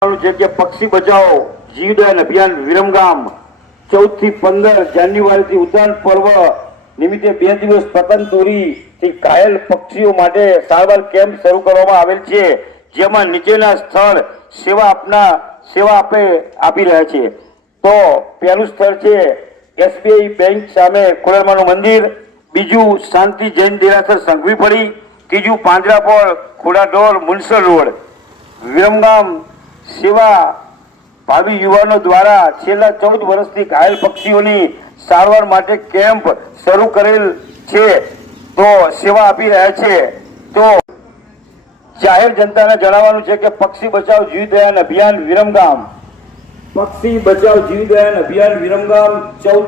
છે કે પક્ષી બચાવો જીવદયાન અભિયાન વિરમગામ 14 થી 15 જાન્યુઆરીથી ઉત્તરાયણ પર્વ નિમિત્તે 2 દિવસ પતંગદોરીથી ઘાયલ પક્ષીઓ માટે સારવાર કેમ્પ શરૂ કરવામાં આવેલ છે, જેમાં નીચેના સ્થળ સેવા આપી રહ્યા છે. તો પહેલું સ્થળ છે SBI બેંક સામે ખોડલમાનું મંદિર, બીજું શાંતિ જૈન દેરાસર સંઘવી પડી, ત્રીજું પાંજરાપોળ ખોડાઢોર મુનસર રોડ વિરમગામ. સેવા ભાવિ યુવાનો દ્વારા છેલ્લા 14 વર્ષથી ઘાયલ પક્ષીઓની સારવાર માટે કેમ્પ શરૂ કરેલ છે, તો સેવા આપી રહ્યા છે. તો જાહેર જનતાને જણાવવાનું છે કે પક્ષી બચાવ જીવદયાન અભિયાન વિરમગામ, પક્ષી બચાવ જીવદયાન અભિયાન વિરમગામ 14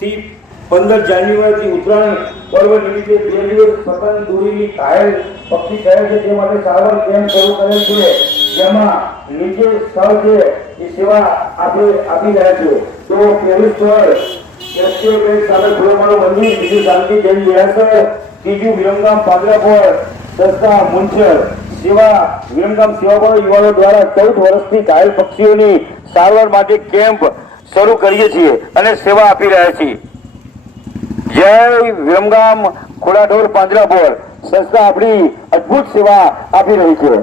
થી 15 જાન્યુઆરીથી ઉત્તરાયણ પર્વ નિમિત્તે 2 દિવસ પતંગદોરીની ઘાયલ પક્ષી થયેલ છે તે માટે સારવાર કેમ્પ શરૂ કરેલ છે, જેમાં નીચે સ્થળ છે એ સેવા આપી રહ્યા છે. તો પહેલું સ્થળ SBI બેંક સામે ખોડલમાનું મંદિર, બીજું શાંતિ જૈન દેરાસર, ત્રીજું વિરમગામ પાંજરાપોળ સંસ્થા મુનસર સેવા. વિરમગામ સેવાભાવી યુવાનો દ્વારા 14 વર્ષથી ઘાયલ પક્ષીઓની સારવાર માટે કેમ્પ શરૂ કરીએ છીએ અને સેવા આપી રહ્યા છીએ. જય વિરમગામ ખોડાઢોર પાંજરાપોળ સંસ્થા આપણી અદ્ભુત સેવા આપી રહી છે.